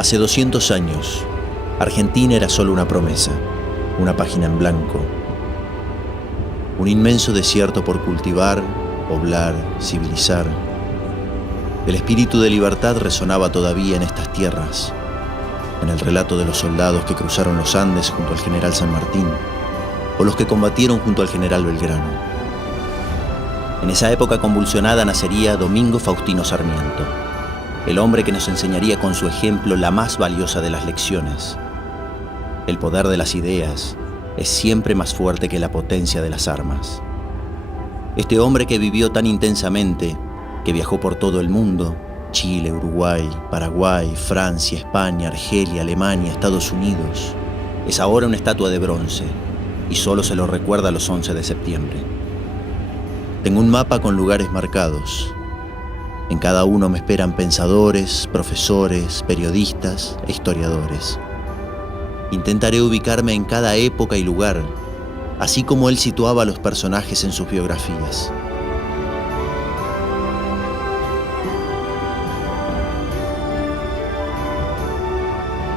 Hace 200 años, Argentina era solo una promesa, una página en blanco, un inmenso desierto por cultivar, poblar, civilizar. El espíritu de libertad resonaba todavía en estas tierras, en el relato de los soldados que cruzaron los Andes junto al general San Martín, o los que combatieron junto al general Belgrano. En esa época convulsionada nacería Domingo Faustino Sarmiento, el hombre que nos enseñaría con su ejemplo la más valiosa de las lecciones. El poder de las ideas es siempre más fuerte que la potencia de las armas. Este hombre que vivió tan intensamente, que viajó por todo el mundo, Chile, Uruguay, Paraguay, Francia, España, Argelia, Alemania, Estados Unidos, es ahora una estatua de bronce y solo se lo recuerda los 11 de septiembre. Tengo un mapa con lugares marcados. En cada uno me esperan pensadores, profesores, periodistas e historiadores. Intentaré ubicarme en cada época y lugar, así como él situaba a los personajes en sus biografías.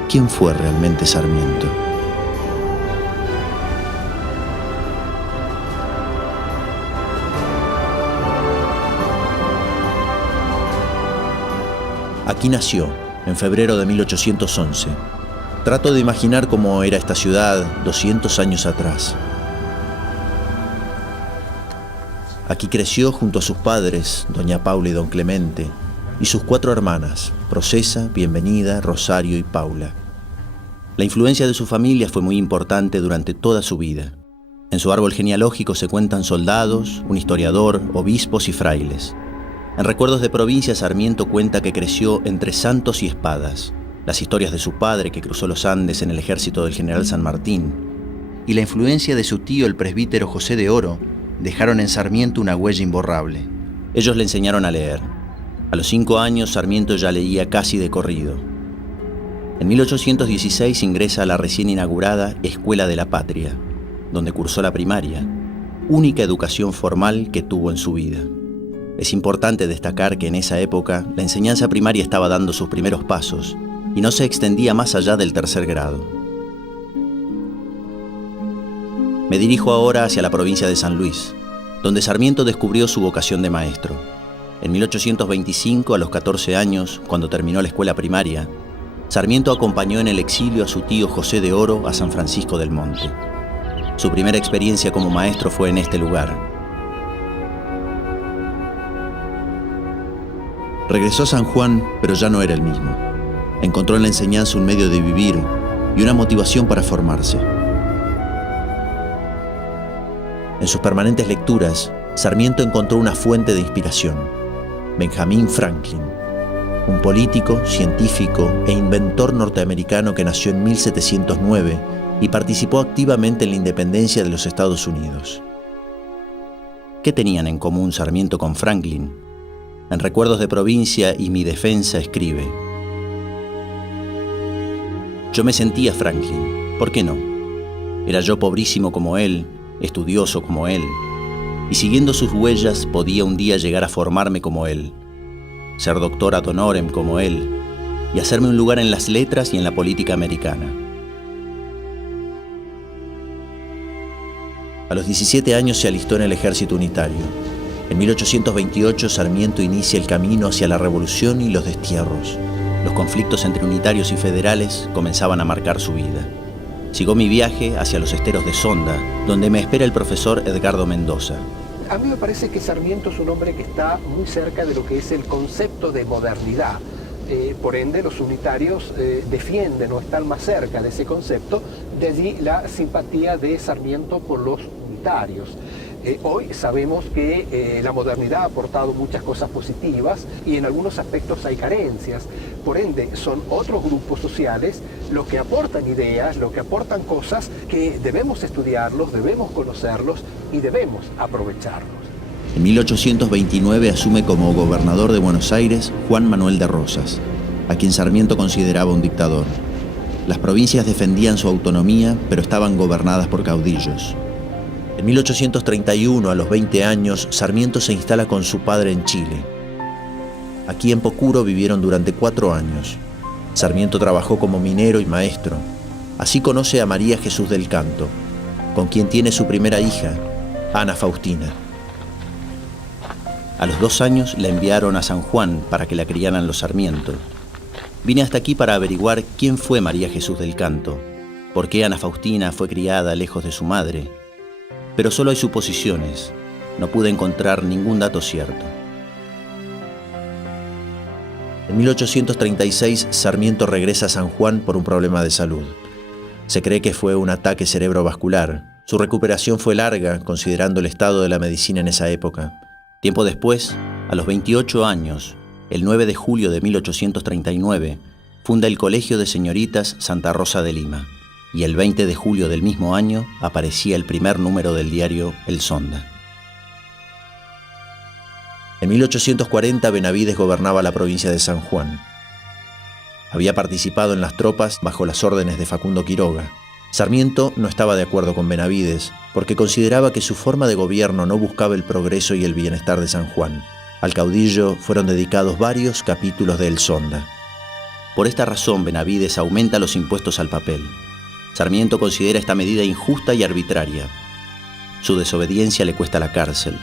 ¿Quién fue realmente Sarmiento? Aquí nació, en febrero de 1811. Trato de imaginar cómo era esta ciudad 200 años atrás. Aquí creció junto a sus padres, doña Paula y don Clemente, y sus 4 hermanas, Procesa, Bienvenida, Rosario y Paula. La influencia de su familia fue muy importante durante toda su vida. En su árbol genealógico se cuentan soldados, un historiador, obispos y frailes. En Recuerdos de Provincia, Sarmiento cuenta que creció entre santos y espadas, las historias de su padre que cruzó los Andes en el ejército del general San Martín, y la influencia de su tío, el presbítero José de Oro, dejaron en Sarmiento una huella imborrable. Ellos le enseñaron a leer. A los 5 años, Sarmiento ya leía casi de corrido. En 1816 ingresa a la recién inaugurada Escuela de la Patria, donde cursó la primaria, única educación formal que tuvo en su vida. Es importante destacar que en esa época la enseñanza primaria estaba dando sus primeros pasos y no se extendía más allá del 3er grado. Me dirijo ahora hacia la provincia de San Luis, donde Sarmiento descubrió su vocación de maestro. En 1825, a los 14 años, cuando terminó la escuela primaria, Sarmiento acompañó en el exilio a su tío José de Oro a San Francisco del Monte. Su primera experiencia como maestro fue en este lugar. Regresó a San Juan, pero ya no era el mismo. Encontró en la enseñanza un medio de vivir y una motivación para formarse. En sus permanentes lecturas, Sarmiento encontró una fuente de inspiración: Benjamin Franklin, un político, científico e inventor norteamericano que nació en 1709 y participó activamente en la independencia de los Estados Unidos. ¿Qué tenían en común Sarmiento con Franklin? En Recuerdos de Provincia y Mi Defensa escribe: yo me sentía Franklin, ¿por qué no? Era yo pobrísimo como él, estudioso como él, y siguiendo sus huellas podía un día llegar a formarme como él, ser doctor ad honorem como él, y hacerme un lugar en las letras y en la política americana. A los 17 años se alistó en el ejército unitario. En 1828 Sarmiento inicia el camino hacia la revolución y los destierros. Los conflictos entre unitarios y federales comenzaban a marcar su vida. Sigo mi viaje hacia los esteros de Sonda, donde me espera el profesor Edgardo Mendoza. A mí me parece que Sarmiento es un hombre que está muy cerca de lo que es el concepto de modernidad. Por ende, los unitarios defienden o están más cerca de ese concepto, de allí la simpatía de Sarmiento por los unitarios. Hoy sabemos que la modernidad ha aportado muchas cosas positivas y en algunos aspectos hay carencias. Por ende, son otros grupos sociales los que aportan ideas, los que aportan cosas que debemos estudiarlos, debemos conocerlos y debemos aprovecharlos. En 1829 asume como gobernador de Buenos Aires Juan Manuel de Rosas, a quien Sarmiento consideraba un dictador. Las provincias defendían su autonomía, pero estaban gobernadas por caudillos. En 1831, a los 20 años, Sarmiento se instala con su padre en Chile. Aquí en Pocuro vivieron durante 4 años. Sarmiento trabajó como minero y maestro. Así conoce a María Jesús del Canto, con quien tiene su primera hija, Ana Faustina. A los 2 años la enviaron a San Juan para que la criaran los Sarmiento. Vine hasta aquí para averiguar quién fue María Jesús del Canto, por qué Ana Faustina fue criada lejos de su madre. Pero solo hay suposiciones, no pude encontrar ningún dato cierto. En 1836, Sarmiento regresa a San Juan por un problema de salud. Se cree que fue un ataque cerebrovascular. Su recuperación fue larga, considerando el estado de la medicina en esa época. Tiempo después, a los 28 años, el 9 de julio de 1839, funda el Colegio de Señoritas Santa Rosa de Lima, y el 20 de julio del mismo año aparecía el primer número del diario El Sonda. En 1840 Benavídez gobernaba la provincia de San Juan. Había participado en las tropas bajo las órdenes de Facundo Quiroga. Sarmiento no estaba de acuerdo con Benavídez porque consideraba que su forma de gobierno no buscaba el progreso y el bienestar de San Juan. Al caudillo fueron dedicados varios capítulos de El Sonda. Por esta razón Benavídez aumenta los impuestos al papel. Sarmiento considera esta medida injusta y arbitraria. Su desobediencia le cuesta la cárcel.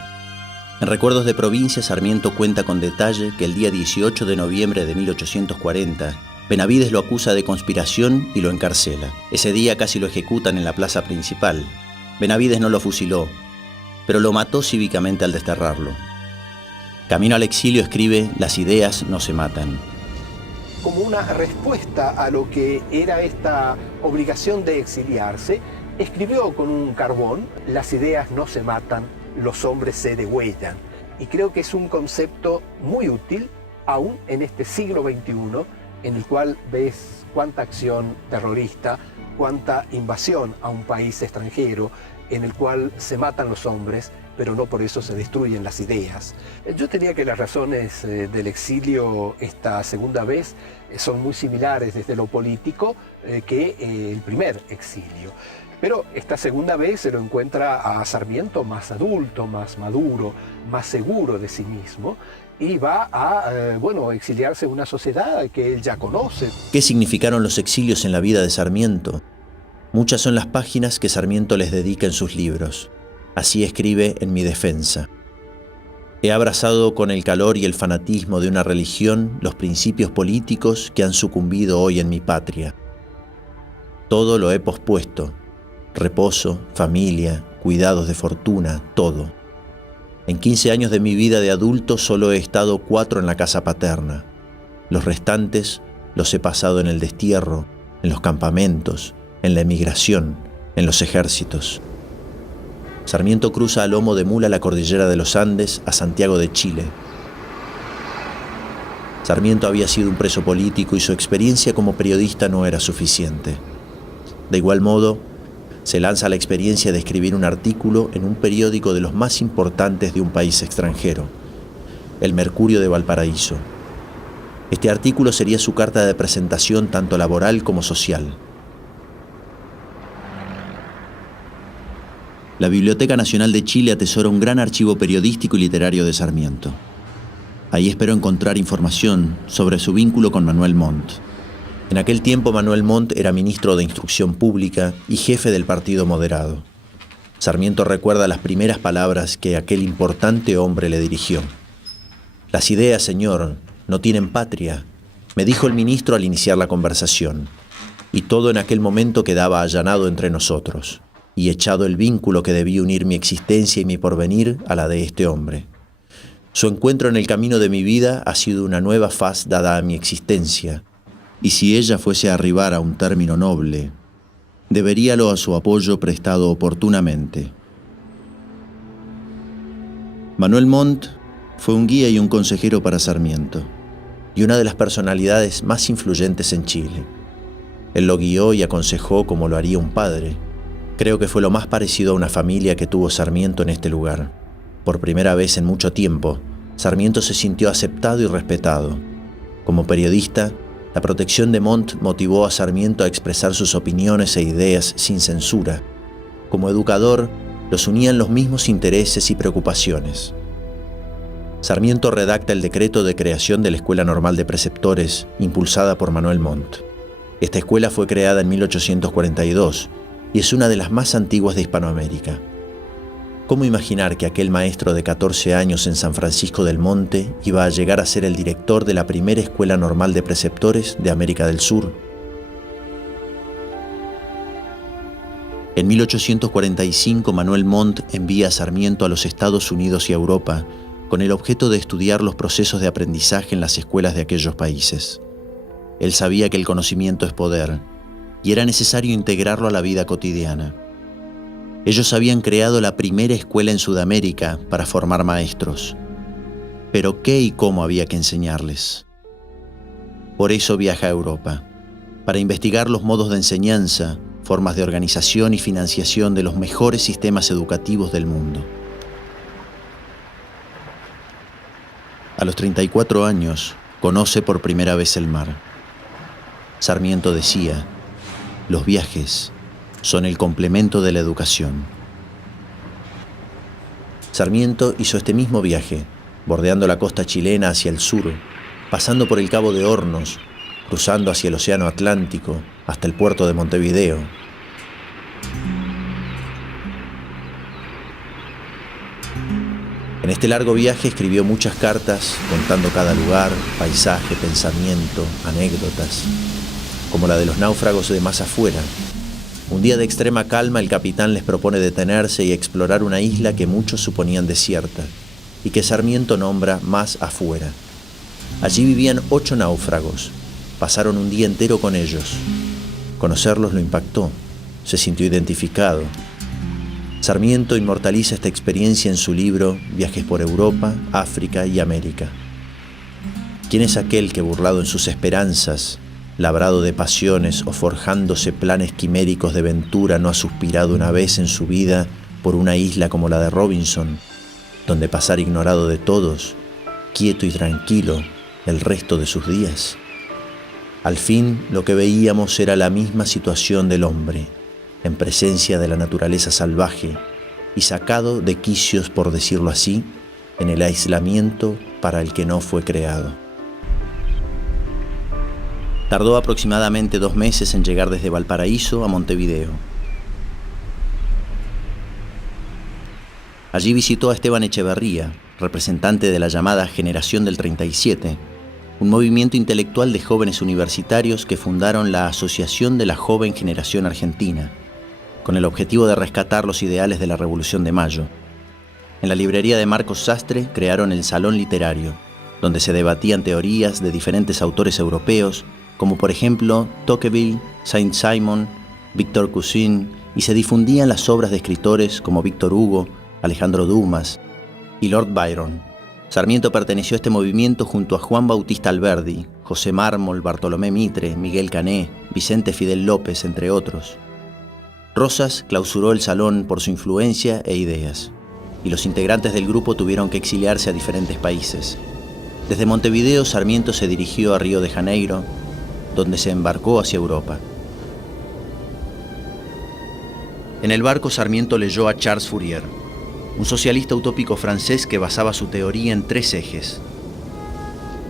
En Recuerdos de Provincia, Sarmiento cuenta con detalle que el día 18 de noviembre de 1840, Benavídez lo acusa de conspiración y lo encarcela. Ese día casi lo ejecutan en la plaza principal. Benavídez no lo fusiló, pero lo mató cívicamente al desterrarlo. Camino al exilio escribe: "Las ideas no se matan". Como una respuesta a lo que era esta obligación de exiliarse, escribió con un carbón: "Las ideas no se matan, los hombres se degüellan". Y creo que es un concepto muy útil, aún en este siglo XXI, en el cual ves cuánta acción terrorista, cuánta invasión a un país extranjero, en el cual se matan los hombres, pero no por eso se destruyen las ideas. Yo diría que las razones del exilio esta segunda vez son muy similares desde lo político que el primer exilio. Pero esta segunda vez se lo encuentra a Sarmiento más adulto, más maduro, más seguro de sí mismo, y va a exiliarse en una sociedad que él ya conoce. ¿Qué significaron los exilios en la vida de Sarmiento? Muchas son las páginas que Sarmiento les dedica en sus libros. Así escribe en Mi defensa: "He abrazado con el calor y el fanatismo de una religión los principios políticos que han sucumbido hoy en mi patria. Todo lo he pospuesto: reposo, familia, cuidados de fortuna, todo. En 15 años de mi vida de adulto solo he estado 4 en la casa paterna. Los restantes los he pasado en el destierro, en los campamentos, en la emigración, en los ejércitos". Sarmiento cruza a lomo de mula la cordillera de los Andes a Santiago de Chile. Sarmiento había sido un preso político y su experiencia como periodista no era suficiente. De igual modo, se lanza a la experiencia de escribir un artículo en un periódico de los más importantes de un país extranjero, El Mercurio de Valparaíso. Este artículo sería su carta de presentación tanto laboral como social. La Biblioteca Nacional de Chile atesora un gran archivo periodístico y literario de Sarmiento. Ahí espero encontrar información sobre su vínculo con Manuel Montt. En aquel tiempo Manuel Montt era ministro de Instrucción Pública y jefe del Partido Moderado. Sarmiento recuerda las primeras palabras que aquel importante hombre le dirigió. "Las ideas, señor, no tienen patria", me dijo el ministro al iniciar la conversación, y todo en aquel momento quedaba allanado entre nosotros, y echado el vínculo que debía unir mi existencia y mi porvenir a la de este hombre. Su encuentro en el camino de mi vida ha sido una nueva faz dada a mi existencia, y si ella fuese a arribar a un término noble, deberíalo a su apoyo prestado oportunamente. Manuel Montt fue un guía y un consejero para Sarmiento, y una de las personalidades más influyentes en Chile. Él lo guió y aconsejó como lo haría un padre. Creo que fue lo más parecido a una familia que tuvo Sarmiento en este lugar. Por primera vez en mucho tiempo, Sarmiento se sintió aceptado y respetado. Como periodista, la protección de Montt motivó a Sarmiento a expresar sus opiniones e ideas sin censura. Como educador, los unían los mismos intereses y preocupaciones. Sarmiento redacta el decreto de creación de la Escuela Normal de Preceptores, impulsada por Manuel Montt. Esta escuela fue creada en 1842 y es una de las más antiguas de Hispanoamérica. ¿Cómo imaginar que aquel maestro de 14 años en San Francisco del Monte iba a llegar a ser el director de la primera Escuela Normal de Preceptores de América del Sur? En 1845, Manuel Montt envía a Sarmiento a los Estados Unidos y a Europa con el objeto de estudiar los procesos de aprendizaje en las escuelas de aquellos países. Él sabía que el conocimiento es poder y era necesario integrarlo a la vida cotidiana. Ellos habían creado la primera escuela en Sudamérica para formar maestros. Pero ¿qué y cómo había que enseñarles? Por eso viaja a Europa, para investigar los modos de enseñanza, formas de organización y financiación de los mejores sistemas educativos del mundo. A los 34 años, conoce por primera vez el mar. Sarmiento decía, los viajes son el complemento de la educación. Sarmiento hizo este mismo viaje, bordeando la costa chilena hacia el sur, pasando por el Cabo de Hornos, cruzando hacia el Océano Atlántico, hasta el puerto de Montevideo. En este largo viaje escribió muchas cartas contando cada lugar, paisaje, pensamiento, anécdotas, como la de los náufragos de más afuera. Un día de extrema calma, el capitán les propone detenerse y explorar una isla que muchos suponían desierta y que Sarmiento nombra más afuera. Allí vivían 8 náufragos. Pasaron un día entero con ellos. Conocerlos lo impactó. Se sintió identificado. Sarmiento inmortaliza esta experiencia en su libro Viajes por Europa, África y América. ¿Quién es aquel que, burlado en sus esperanzas, labrado de pasiones o forjándose planes quiméricos de ventura, no ha suspirado una vez en su vida por una isla como la de Robinson, donde pasar ignorado de todos, quieto y tranquilo, el resto de sus días? Al fin, lo que veíamos era la misma situación del hombre, en presencia de la naturaleza salvaje y sacado de quicios, por decirlo así, en el aislamiento para el que no fue creado. Tardó aproximadamente 2 meses en llegar desde Valparaíso a Montevideo. Allí visitó a Esteban Echeverría, representante de la llamada Generación del 37, un movimiento intelectual de jóvenes universitarios que fundaron la Asociación de la Joven Generación Argentina, con el objetivo de rescatar los ideales de la Revolución de Mayo. En la librería de Marcos Sastre crearon el Salón Literario, donde se debatían teorías de diferentes autores europeos, como por ejemplo Tocqueville, Saint-Simon, Victor Cousin, y se difundían las obras de escritores como Víctor Hugo, Alejandro Dumas y Lord Byron. Sarmiento perteneció a este movimiento junto a Juan Bautista Alberdi, José Mármol, Bartolomé Mitre, Miguel Cané, Vicente Fidel López, entre otros. Rosas clausuró el salón por su influencia e ideas, y los integrantes del grupo tuvieron que exiliarse a diferentes países. Desde Montevideo, Sarmiento se dirigió a Río de Janeiro, donde se embarcó hacia Europa. En el barco, Sarmiento leyó a Charles Fourier, un socialista utópico francés que basaba su teoría en 3 ejes: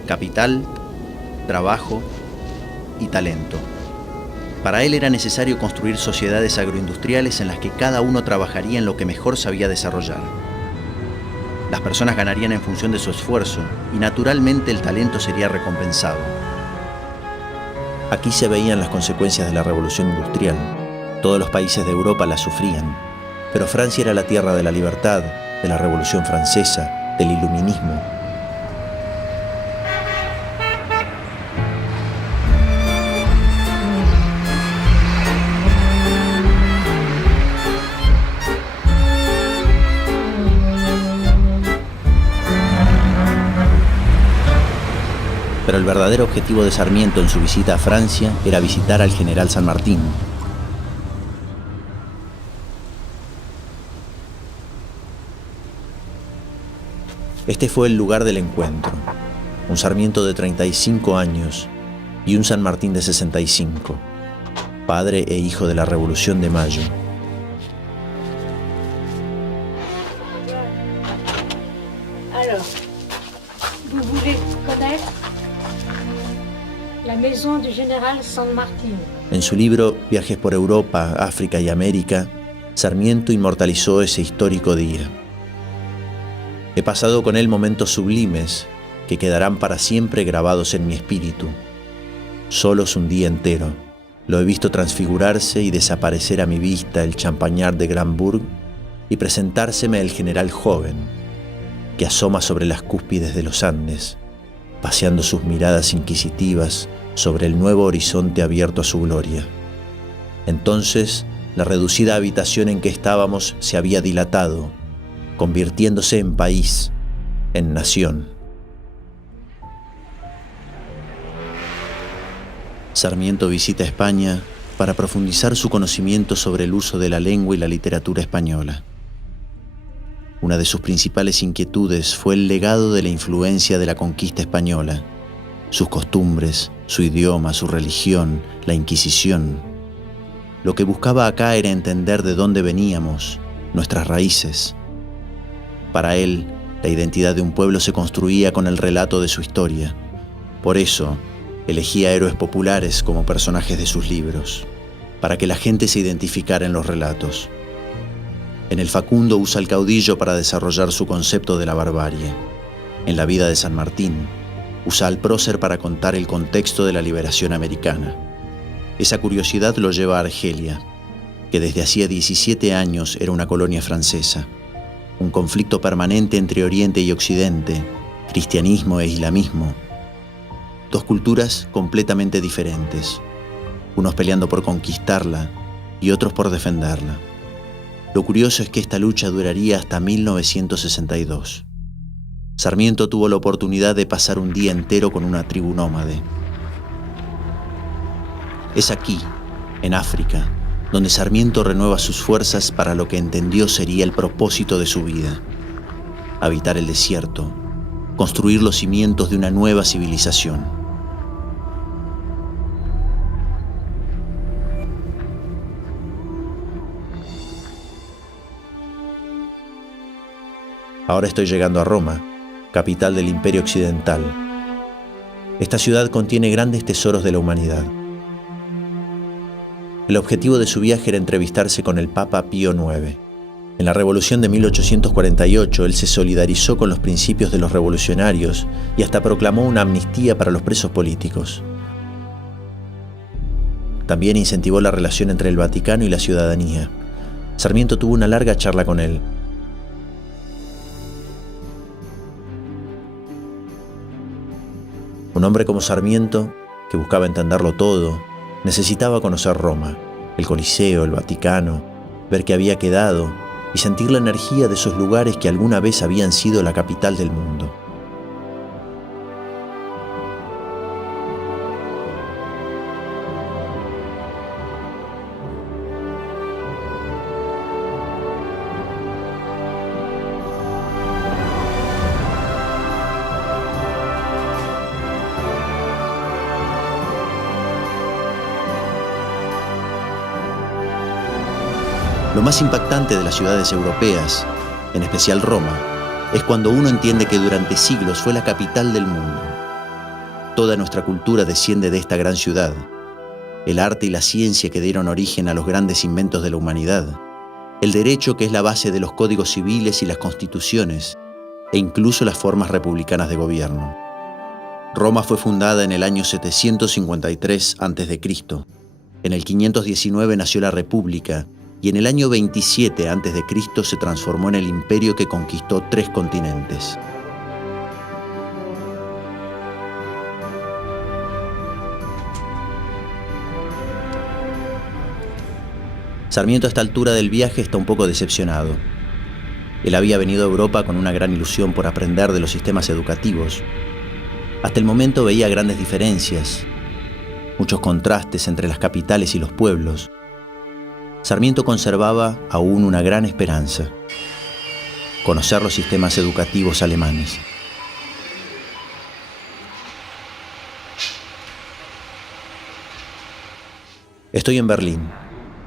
capital, trabajo y talento. Para él era necesario construir sociedades agroindustriales en las que cada uno trabajaría en lo que mejor sabía desarrollar. Las personas ganarían en función de su esfuerzo y naturalmente el talento sería recompensado. Aquí se veían las consecuencias de la revolución industrial. Todos los países de Europa las sufrían, pero Francia era la tierra de la libertad, de la Revolución Francesa, del iluminismo. Pero el verdadero objetivo de Sarmiento en su visita a Francia era visitar al general San Martín. Este fue el lugar del encuentro: un Sarmiento de 35 años y un San Martín de 65, padre e hijo de la Revolución de Mayo. commandement du général San Martín. En su libro Viajes por Europa, África y América, Sarmiento inmortalizó ese histórico día. He pasado con él momentos sublimes que quedarán para siempre grabados en mi espíritu. Solos un día entero, lo he visto transfigurarse y desaparecer a mi vista el champagnat de Granburg y presentárseme el general joven, que asoma sobre las cúspides de los Andes, paseando sus miradas inquisitivas sobre el nuevo horizonte abierto a su gloria. Entonces, la reducida habitación en que estábamos se había dilatado, convirtiéndose en país, en nación. Sarmiento visita España para profundizar su conocimiento sobre el uso de la lengua y la literatura española. Una de sus principales inquietudes fue el legado de la influencia de la conquista española, sus costumbres, su idioma, su religión, la Inquisición. Lo que buscaba acá era entender de dónde veníamos, nuestras raíces. Para él, la identidad de un pueblo se construía con el relato de su historia. Por eso, elegía héroes populares como personajes de sus libros, para que la gente se identificara en los relatos. En el Facundo usa al caudillo para desarrollar su concepto de la barbarie. En la vida de San Martín, usa al prócer para contar el contexto de la liberación americana. Esa curiosidad lo lleva a Argelia, que desde hacía 17 años era una colonia francesa. Un conflicto permanente entre Oriente y Occidente, cristianismo e islamismo. Dos culturas completamente diferentes, unos peleando por conquistarla y otros por defenderla. Lo curioso es que esta lucha duraría hasta 1962. Sarmiento tuvo la oportunidad de pasar un día entero con una tribu nómade. Es aquí, en África, donde Sarmiento renueva sus fuerzas para lo que entendió sería el propósito de su vida: habitar el desierto, construir los cimientos de una nueva civilización. Ahora estoy llegando a Roma, capital del Imperio Occidental. Esta ciudad contiene grandes tesoros de la humanidad. El objetivo de su viaje era entrevistarse con el Papa Pío IX. En la Revolución de 1848, él se solidarizó con los principios de los revolucionarios y hasta proclamó una amnistía para los presos políticos. También incentivó la relación entre el Vaticano y la ciudadanía. Sarmiento tuvo una larga charla con él. Un hombre como Sarmiento, que buscaba entenderlo todo, necesitaba conocer Roma, el Coliseo, el Vaticano, ver qué había quedado y sentir la energía de esos lugares que alguna vez habían sido la capital del mundo. Lo más impactante de las ciudades europeas, en especial Roma, es cuando uno entiende que durante siglos fue la capital del mundo. Toda nuestra cultura desciende de esta gran ciudad. El arte y la ciencia que dieron origen a los grandes inventos de la humanidad. El derecho que es la base de los códigos civiles y las constituciones, e incluso las formas republicanas de gobierno. Roma fue fundada en el año 753 a.C. En el 519 nació la República, y en el año 27 a.C. se transformó en el imperio que conquistó 3 continentes. Sarmiento a esta altura del viaje está un poco decepcionado. Él había venido a Europa con una gran ilusión por aprender de los sistemas educativos. Hasta el momento veía grandes diferencias, muchos contrastes entre las capitales y los pueblos. Sarmiento conservaba aún una gran esperanza: conocer los sistemas educativos alemanes. Estoy en Berlín,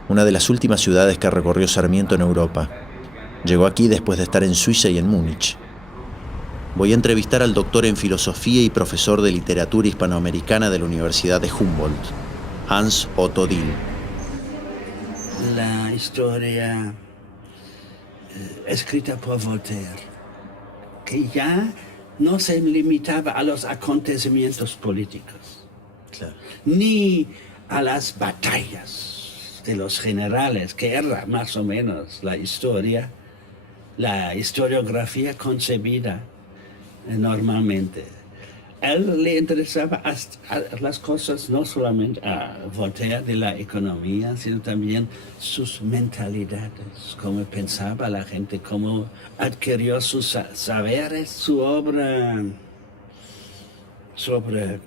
una de las últimas ciudades que recorrió Sarmiento en Europa. Llegó aquí después de estar en Suiza y en Múnich. Voy a entrevistar al doctor en filosofía y profesor de literatura hispanoamericana de la Universidad de Humboldt, Hans Otto Dill. La historia escrita por Voltaire, que ya no se limitaba a los acontecimientos políticos, Claro. ni a las batallas de los generales, que era más o menos la historiografía concebida normalmente. Él le interesaba a las cosas, no solamente a Voltaire de la economía, sino también sus mentalidades, cómo pensaba la gente, cómo adquirió sus saberes. Su obra sobre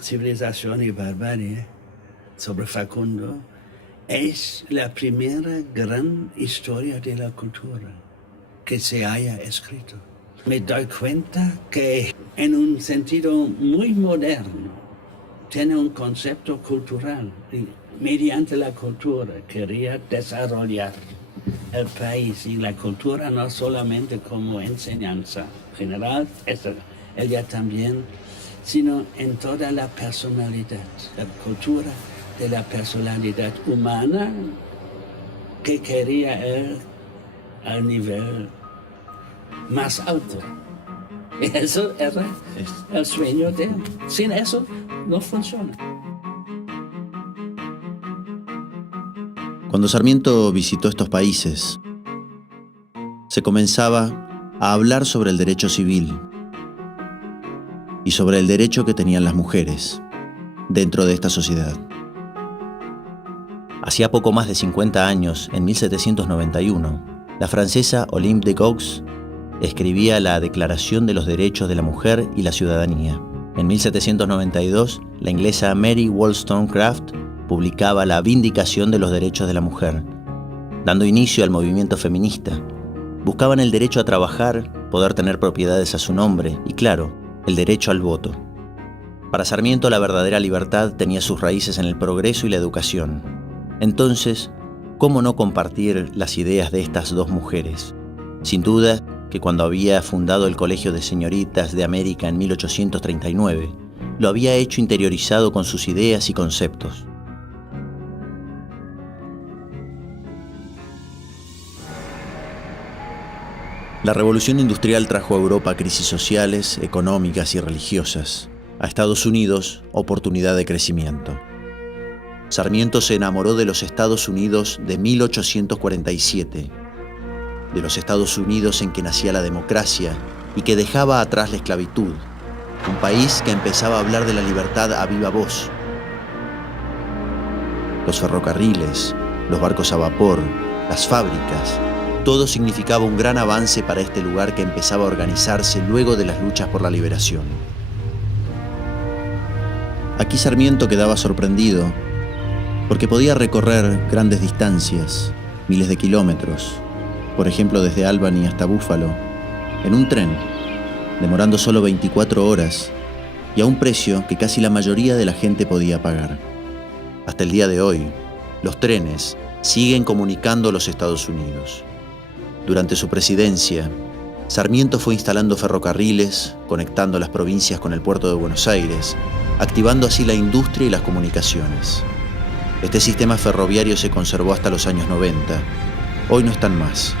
civilización y barbarie, sobre Facundo, es la primera gran historia de la cultura que se haya escrito. Me doy cuenta que en un sentido muy moderno tiene un concepto cultural y mediante la cultura quería desarrollar el país, y la cultura no solamente como enseñanza general, ella también, sino en toda la personalidad, la cultura de la personalidad humana que quería él al nivel más alto. Eso era el sueño de él. Sin eso no funciona. Cuando Sarmiento visitó estos países, se comenzaba a hablar sobre el derecho civil y sobre el derecho que tenían las mujeres dentro de esta sociedad. Hacía poco más de 50 años, en 1791, la francesa Olympe de Gouges escribía la Declaración de los Derechos de la Mujer y la Ciudadanía. En 1792, la inglesa Mary Wollstonecraft publicaba la Vindicación de los Derechos de la Mujer, dando inicio al movimiento feminista. Buscaban el derecho a trabajar, poder tener propiedades a su nombre y, claro, el derecho al voto. Para Sarmiento, la verdadera libertad tenía sus raíces en el progreso y la educación. Entonces, ¿cómo no compartir las ideas de estas dos mujeres? Sin duda que cuando había fundado el Colegio de Señoritas de América en 1839, lo había hecho interiorizado con sus ideas y conceptos. La revolución industrial trajo a Europa crisis sociales, económicas y religiosas. A Estados Unidos, oportunidad de crecimiento. Sarmiento se enamoró de los Estados Unidos de 1847, de los Estados Unidos en que nacía la democracia y que dejaba atrás la esclavitud, un país que empezaba a hablar de la libertad a viva voz. Los ferrocarriles, los barcos a vapor, las fábricas, todo significaba un gran avance para este lugar que empezaba a organizarse luego de las luchas por la liberación. Aquí Sarmiento quedaba sorprendido porque podía recorrer grandes distancias, miles de kilómetros, por ejemplo desde Albany hasta Buffalo, en un tren, demorando solo 24 horas y a un precio que casi la mayoría de la gente podía pagar. Hasta el día de hoy, los trenes siguen comunicando los Estados Unidos. Durante su presidencia, Sarmiento fue instalando ferrocarriles, conectando las provincias con el puerto de Buenos Aires, activando así la industria y las comunicaciones. Este sistema ferroviario se conservó hasta los años 90. Hoy no están más.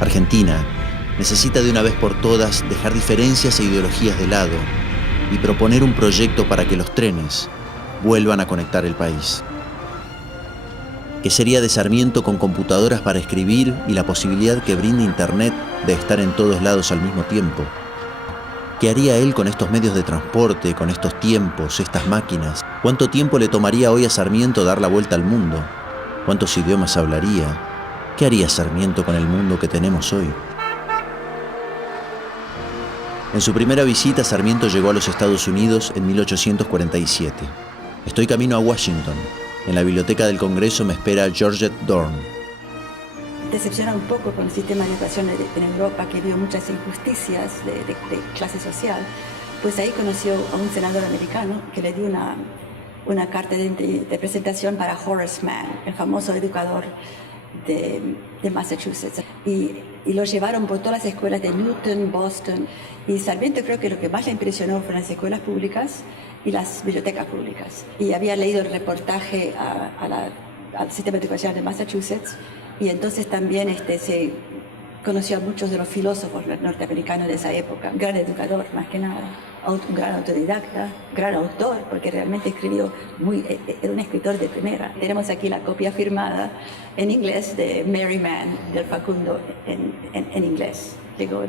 Argentina necesita de una vez por todas dejar diferencias e ideologías de lado y proponer un proyecto para que los trenes vuelvan a conectar el país. ¿Qué sería de Sarmiento con computadoras para escribir y la posibilidad que brinda Internet de estar en todos lados al mismo tiempo? ¿Qué haría él con estos medios de transporte, con estos tiempos, estas máquinas? ¿Cuánto tiempo le tomaría hoy a Sarmiento dar la vuelta al mundo? ¿Cuántos idiomas hablaría? ¿Qué haría Sarmiento con el mundo que tenemos hoy? En su primera visita, Sarmiento llegó a los Estados Unidos en 1847. Estoy camino a Washington. En la biblioteca del Congreso me espera Georgette Dorn. Decepciona un poco con el sistema de educación en Europa, que vio muchas injusticias de clase social. Pues ahí conoció a un senador americano que le dio una carta de presentación para Horace Mann, el famoso educador de Massachusetts. Y lo llevaron por todas las escuelas de Newton, Boston, Y Sarmiento creo que lo que más le impresionó fueron las escuelas públicas y las bibliotecas públicas. Y había leído el reportaje al sistema educacional de Massachusetts, y entonces también se conoció a muchos de los filósofos norteamericanos de esa época. Un gran educador, más que nada. Un gran autodidacta, gran autor, porque realmente escribió era un escritor de primera. Tenemos aquí la copia firmada en inglés de Mary Mann, del Facundo, en inglés. Llegó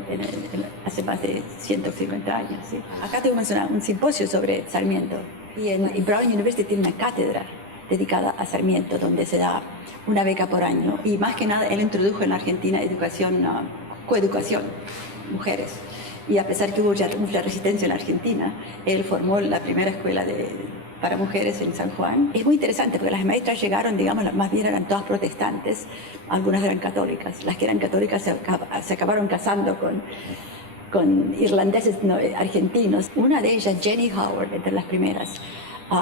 hace más de 150 años. ¿Sí? Acá tuvimos un simposio sobre Sarmiento, y Brown University tiene una cátedra dedicada a Sarmiento, donde se da una beca por año, y más que nada él introdujo en la Argentina coeducación, mujeres. Y a pesar que hubo ya mucha resistencia en la Argentina, él formó la primera escuela para mujeres en San Juan. Es muy interesante porque las maestras llegaron, digamos, más bien eran todas protestantes, algunas eran católicas. Las que eran católicas se acabaron casando con irlandeses argentinos. Una de ellas, Jenny Howard, entre las primeras,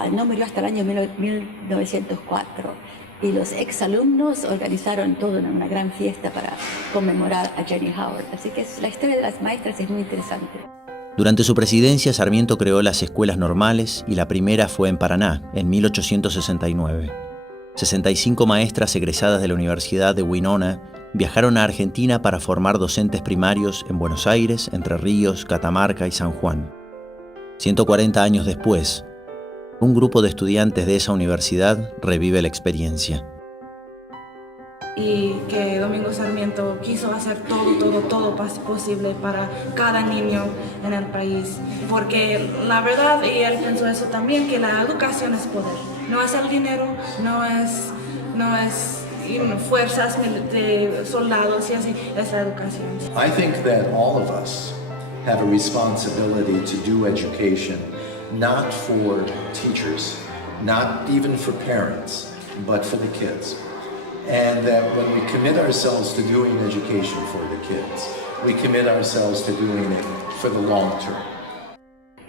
no murió hasta el año 1904. Y los exalumnos organizaron toda una gran fiesta para conmemorar a Jenny Howard. Así que la historia de las maestras es muy interesante. Durante su presidencia, Sarmiento creó las escuelas normales, y la primera fue en Paraná, en 1869. 65 maestras egresadas de la Universidad de Winona viajaron a Argentina para formar docentes primarios en Buenos Aires, Entre Ríos, Catamarca y San Juan. 140 años después, un grupo de estudiantes de esa universidad revive la experiencia. Y que Domingo Sarmiento quiso hacer todo posible para cada niño en el país. Porque la verdad, y él pensó eso también, que la educación es poder. No es el dinero, no es fuerzas de soldados y así, es la educación. I think that all of us have a responsibility to do education, not for teachers, not even for parents, but for the kids. And that when we commit ourselves to doing education for the kids, we commit ourselves to doing it for the long term.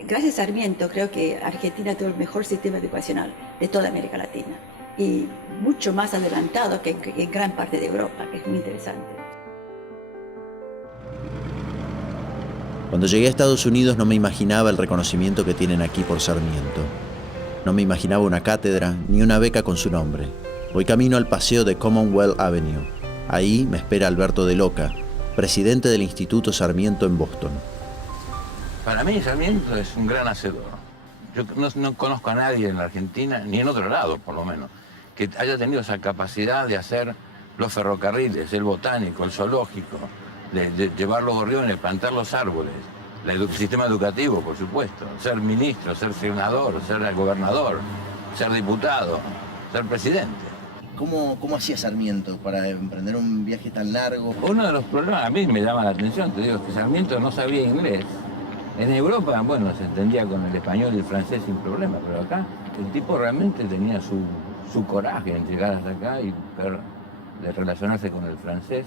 Gracias a Sarmiento creo que Argentina tuvo el mejor sistema educacional de toda América Latina, y mucho más adelantado que en gran parte de Europa, que es muy interesante. Cuando llegué a Estados Unidos no me imaginaba el reconocimiento que tienen aquí por Sarmiento. No me imaginaba una cátedra ni una beca con su nombre. Voy camino al paseo de Commonwealth Avenue. Ahí me espera Alberto de Loca, presidente del Instituto Sarmiento en Boston. Para mí Sarmiento es un gran hacedor. Yo no conozco a nadie en la Argentina, ni en otro lado por lo menos, que haya tenido esa capacidad de hacer los ferrocarriles, el botánico, el zoológico, de llevar los gorriones, plantar los árboles, el sistema educativo, por supuesto, ser ministro, ser senador, ser gobernador, ser diputado, ser presidente. ¿Cómo hacía Sarmiento para emprender un viaje tan largo? Uno de los problemas, a mí me llama la atención, te digo, es que Sarmiento no sabía inglés. En Europa, bueno, se entendía con el español y el francés sin problema, pero acá el tipo realmente tenía su coraje en llegar hasta acá y de relacionarse con el francés.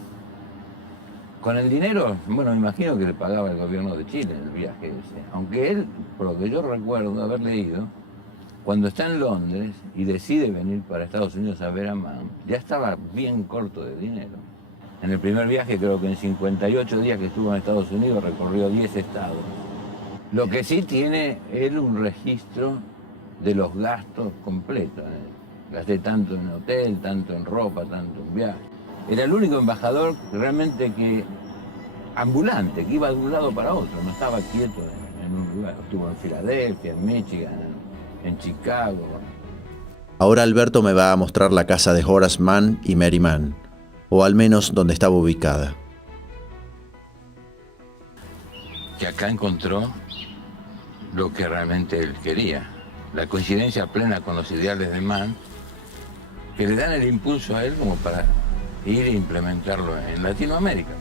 Con el dinero, bueno, me imagino que le pagaba el gobierno de Chile en el viaje ese. Aunque él, por lo que yo recuerdo haber leído, cuando está en Londres y decide venir para Estados Unidos a ver a Mann, ya estaba bien corto de dinero. En el primer viaje, creo que en 58 días que estuvo en Estados Unidos, recorrió 10 estados. Lo que sí tiene él un registro de los gastos completos. Gasté tanto en hotel, tanto en ropa, tanto en viaje. Era el único embajador realmente ambulante, que iba de un lado para otro, no estaba quieto en un lugar. Estuvo en Filadelfia, en Michigan, en Chicago. Ahora Alberto me va a mostrar la casa de Horace Mann y Mary Mann, o al menos donde estaba ubicada. Que acá encontró lo que realmente él quería, la coincidencia plena con los ideales de Mann, que le dan el impulso a él como para ir a implementarlo en Latinoamérica.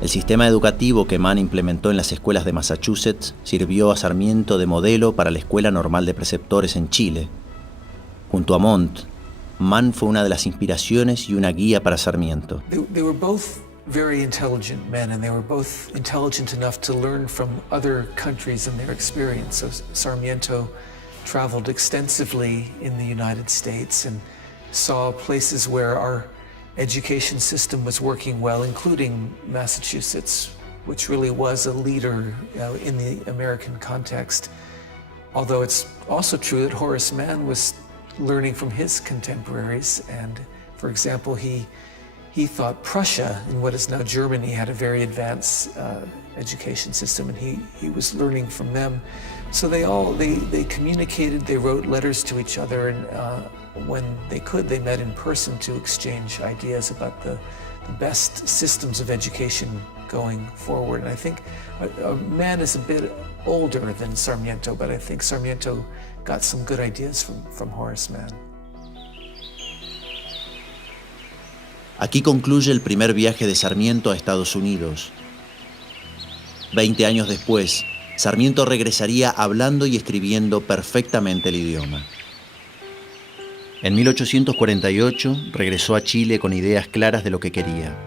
El sistema educativo que Mann implementó en las escuelas de Massachusetts sirvió a Sarmiento de modelo para la Escuela Normal de Preceptores en Chile. Junto a Montt, Mann fue una de las inspiraciones y una guía para Sarmiento. They were both very intelligent men, and they were both intelligent enough to learn from other countries and their experience. So Sarmiento traveled extensively in the United States and saw places where our education system was working well, including Massachusetts, which really was a leader in the American context. Although it's also true that Horace Mann was learning from his contemporaries, and for example, he thought Prussia, in what is now Germany, had a very advanced education system, and he was learning from them. So they communicated, they wrote letters to each other, and when they could, they met in person to exchange ideas about the best systems of education going forward. And I think Mann is a bit older than Sarmiento, but I think Sarmiento got some good ideas from Horace Mann. Aquí concluye el primer viaje de Sarmiento a Estados Unidos. 20 años después, Sarmiento regresaría hablando y escribiendo perfectamente el idioma. En 1848 regresó a Chile con ideas claras de lo que quería.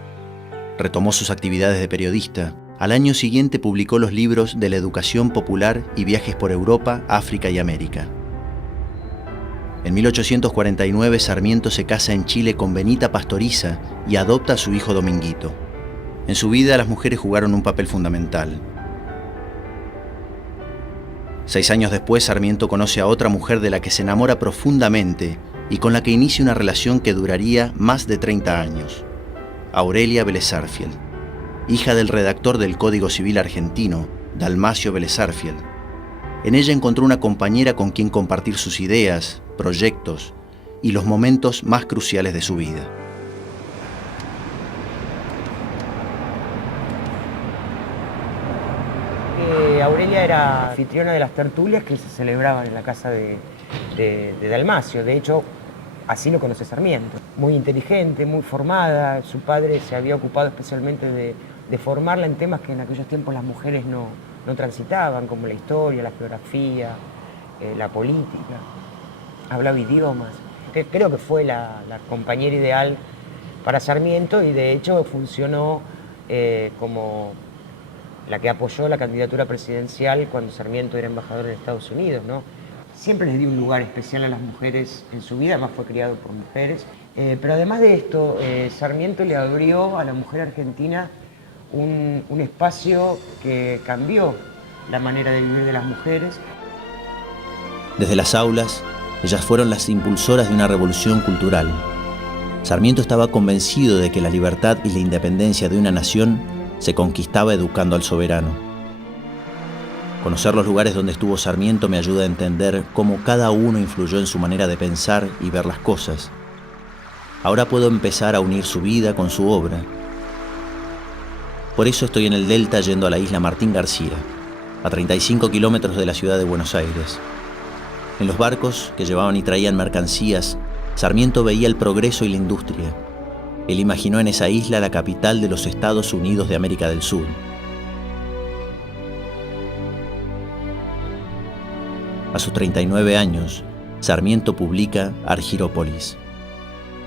Retomó sus actividades de periodista. Al año siguiente publicó los libros de la educación popular y viajes por Europa, África y América. En 1849 Sarmiento se casa en Chile con Benita Pastoriza y adopta a su hijo Dominguito. En su vida las mujeres jugaron un papel fundamental. 6 años después Sarmiento conoce a otra mujer de la que se enamora profundamente y con la que inicia una relación que duraría más de 30 años. Aurelia Vélez Sarsfield, hija del redactor del Código Civil argentino, Dalmacio Vélez Sarsfield. En ella encontró una compañera con quien compartir sus ideas, proyectos y los momentos más cruciales de su vida. Aurelia era anfitriona de las tertulias que se celebraban en la casa de Dalmacio. De hecho, así lo conoce Sarmiento. Muy inteligente, muy formada. Su padre se había ocupado especialmente de formarla en temas que en aquellos tiempos las mujeres no transitaban, como la historia, la geografía, la política. Hablaba idiomas. Creo que fue la compañera ideal para Sarmiento y de hecho funcionó como la que apoyó la candidatura presidencial cuando Sarmiento era embajador en Estados Unidos, ¿no? Siempre les dio un lugar especial a las mujeres en su vida, además fue criado por mujeres. Pero además de esto, Sarmiento le abrió a la mujer argentina un espacio que cambió la manera de vivir de las mujeres. Desde las aulas, ellas fueron las impulsoras de una revolución cultural. Sarmiento estaba convencido de que la libertad y la independencia de una nación se conquistaba educando al soberano. Conocer los lugares donde estuvo Sarmiento me ayuda a entender cómo cada uno influyó en su manera de pensar y ver las cosas. Ahora puedo empezar a unir su vida con su obra. Por eso estoy en el Delta yendo a la isla Martín García, a 35 kilómetros de la ciudad de Buenos Aires. En los barcos que llevaban y traían mercancías, Sarmiento veía el progreso y la industria. Él imaginó en esa isla la capital de los Estados Unidos de América del Sur. A sus 39 años, Sarmiento publica Argyrópolis.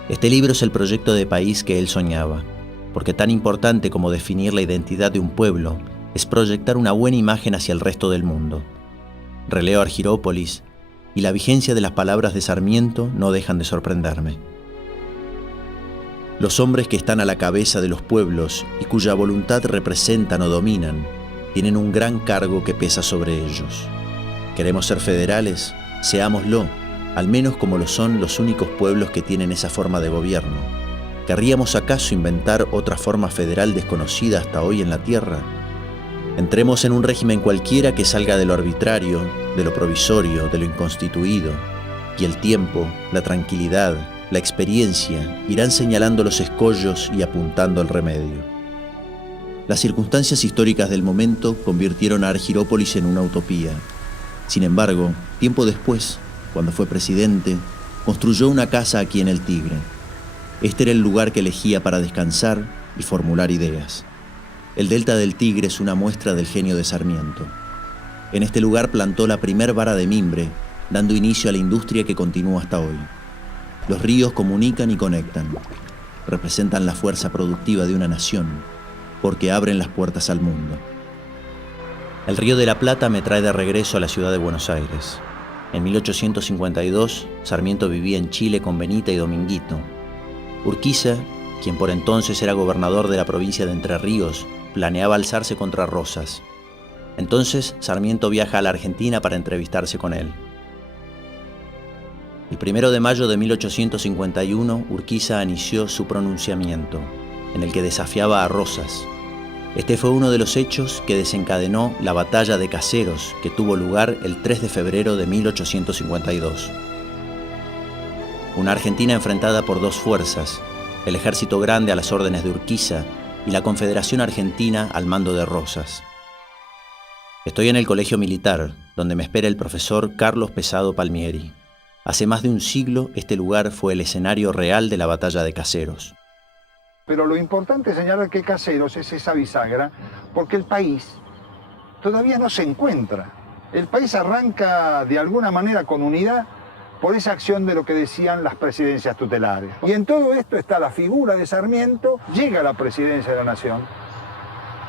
Este libro es el proyecto de país que él soñaba, porque tan importante como definir la identidad de un pueblo es proyectar una buena imagen hacia el resto del mundo. Releo Argyrópolis y la vigencia de las palabras de Sarmiento no dejan de sorprenderme. Los hombres que están a la cabeza de los pueblos y cuya voluntad representan o dominan, tienen un gran cargo que pesa sobre ellos. ¿Queremos ser federales? Seámoslo, al menos como lo son los únicos pueblos que tienen esa forma de gobierno. ¿Querríamos acaso inventar otra forma federal desconocida hasta hoy en la Tierra? Entremos en un régimen cualquiera que salga de lo arbitrario, de lo provisorio, de lo inconstituido, y el tiempo, la tranquilidad, la experiencia irán señalando los escollos y apuntando el remedio. Las circunstancias históricas del momento convirtieron a Argyrópolis en una utopía. Sin embargo, tiempo después, cuando fue presidente, construyó una casa aquí en el Tigre. Este era el lugar que elegía para descansar y formular ideas. El Delta del Tigre es una muestra del genio de Sarmiento. En este lugar plantó la primer vara de mimbre, dando inicio a la industria que continúa hasta hoy. Los ríos comunican y conectan, representan la fuerza productiva de una nación, porque abren las puertas al mundo. El Río de la Plata me trae de regreso a la ciudad de Buenos Aires. En 1852, Sarmiento vivía en Chile con Benita y Dominguito. Urquiza, quien por entonces era gobernador de la provincia de Entre Ríos, planeaba alzarse contra Rosas. Entonces, Sarmiento viaja a la Argentina para entrevistarse con él. El 1 de mayo de 1851, Urquiza inició su pronunciamiento, en el que desafiaba a Rosas. Este fue uno de los hechos que desencadenó la Batalla de Caseros, que tuvo lugar el 3 de febrero de 1852. Una Argentina enfrentada por dos fuerzas, el Ejército Grande a las órdenes de Urquiza y la Confederación Argentina al mando de Rosas. Estoy en el colegio militar, donde me espera el profesor Carlos Pesado Palmieri. Hace más de un siglo, este lugar fue el escenario real de la Batalla de Caseros. Pero lo importante es señalar que Caseros es esa bisagra, porque el país todavía no se encuentra. El país arranca de alguna manera con unidad por esa acción de lo que decían las presidencias tutelares. Y en todo esto está la figura de Sarmiento, llega a la presidencia de la Nación.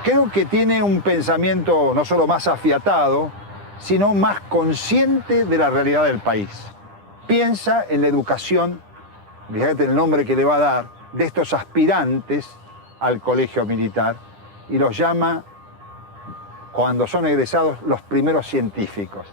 Creo que tiene un pensamiento no solo más afiatado, sino más consciente de la realidad del país. Piensa en la educación, fíjate el nombre que le va a dar, de estos aspirantes al colegio militar, y los llama, cuando son egresados, los primeros científicos.